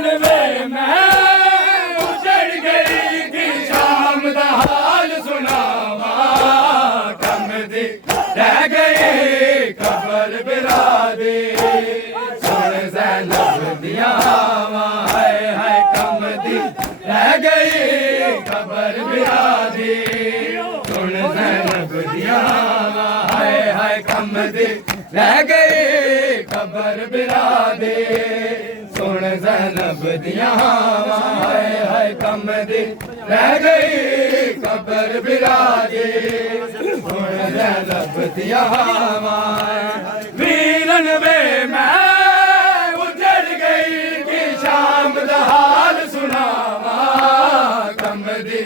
वीरन वे मैं उजड़ गई थी शाम दा हाल सुनावा कम दी रह गई कबर बिरादी सुन ज़ैनब दियां हाय हाय कम दी रह गई कबर बिरादी सुन ज़ैनब दियां हाय हाय कम दी रह गई कबर बिरादी सुन ज़ैनब दियां हाय हाय कम दी रह गई कबर बिरादी सुन ज़ैनब दियां वीरन वे मैं उजड़ गई कि शाम दा हाल सुनावा कम दी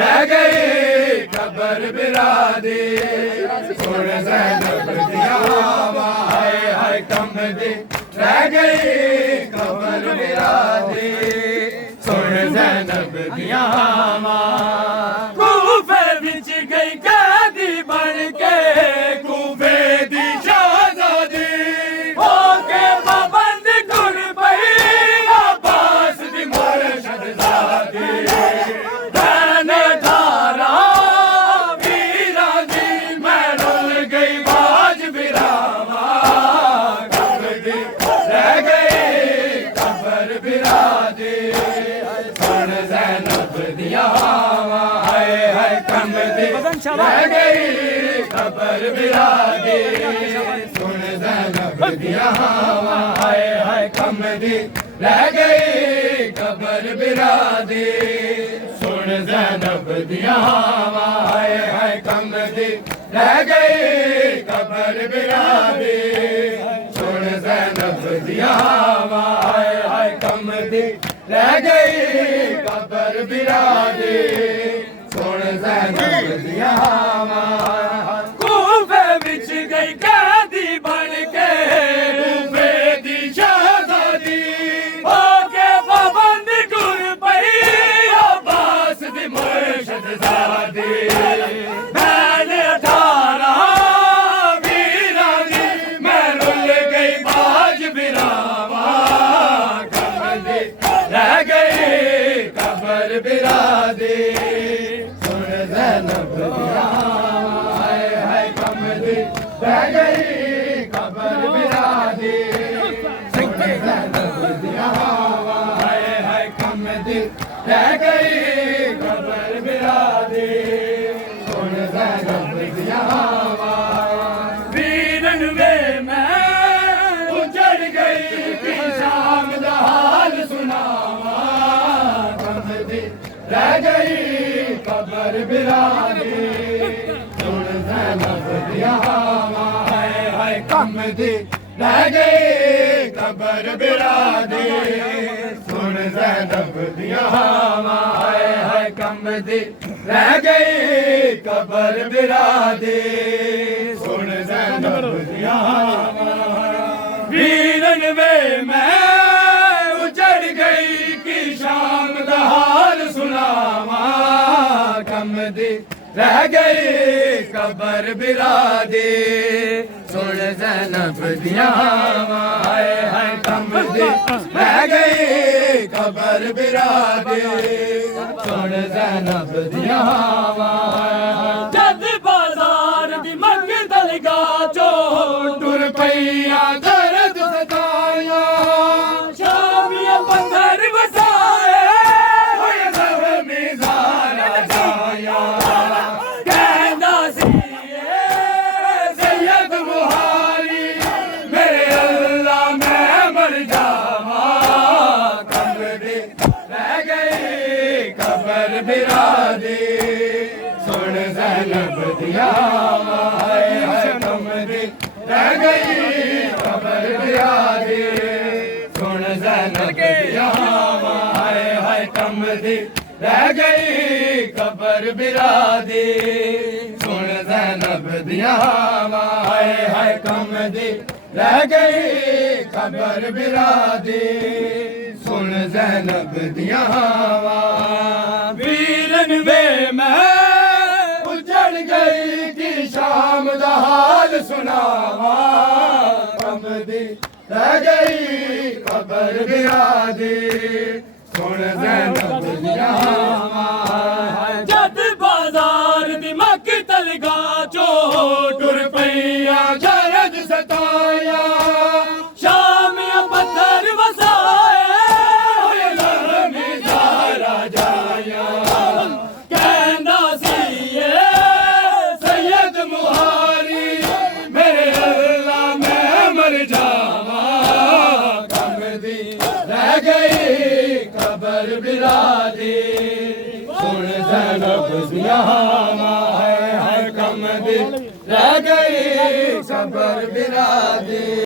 रह गई कबर बिरादी सुन ज़ैनब दियां हाय हाय कम दी रह गई कबर बिरादी सुन ज़ैनब दियां कूफे विच गई कैदी बन के कूफे दी शहज़ादी होके पाबंद गुर पई अब्बास दी मुर्शद ज़ादी धन धारा वीरा दी मैं रुल गई बाज बिरावा कम दी रह गई कबर बिरादी सुन ज़ैनब दियां हाय हाय कम दी रह गई कबर बिरादी सुन ज़ैनब दियां हाय हाय कम दी रह गई कबर बिरादी सुन ज़ैनब दियां हाय हाय कम दी रह गई कबर बिरादी सुन ज़ैनब दियां हाय हाय कम दी रह गई कबर बिरादी सुन ज़ैनब दियां कूफे विच गई कैदी बन के कूफे दी शहज़ादी होके पाबंद गुर पई अब्बास दी मुर्शद ज़ादी मैंने 18 वीरां दी मैं रुल गई बाज बिरावा कम दी रह गई कबर बिरादी सुन ज़ैनब दियां हाय हाय कम दी रह गई कबर बिरादी सुन ज़ैनब दियां हाय हाय कम दी रह गई कबर बिरादी सुन ज़ैनब दियां वीरन वे मैं उजड़ गई कि शाम दा हाल सुनावा कम दी रह गई कबर बिरादी सुन ज़ैनब दियां हाय हाय कम दी रह गई कबर बिरादी सुन ज़ैनब दियां हाय हाय कम दी रह गई कबर बिरादी सुन ज़ैनब दियां वीरन वे मैं उजड़ गई कि शाम दा हाल सुनावा कम दी रह गई कबर बिरादी सुन ज़ैनब दियां हाय हाय कम दी रह गई कबर बिरादी सुन ज़ैनब दियां जद बाजार दी मंगदल गा चो टुर पईया दर्द सताया शामिया बंदर वसाए होए सब मिज़ारा जाया कहंदा सी सैयद बुहारी मेरे अल्लाह मैं मर जावा कम दी रह गई कबर बिरादी सुन ज़ैनब दियां हाय हाय कम दी रह गई कबर बिरादी सुन ज़ैनब दियां हाय हाय कम दी रह गई कबर बिरादी सुन ज़ैनब दियां हाय हाय कम दी रह गई कबर बिरादी सुन ज़ैनब दियां वीरन वे मैं उजड़ गई कि शाम दा हाल सुनावा कम दी रह गई कबर बिरादी सुन ज़ैनब दियां जद बाजार दी मक्की तलगा चो टुर पईया गरज सताया शामिया पत्थर वसाए लहमी सारा जाया कहंदा सी सैयद मुहारी मेरे अल्लाह मैं मर जावा कम दी रह गई कबर बिरादी सुन ज़ैनब दियां है कम दी रह गई कबर बिरादी।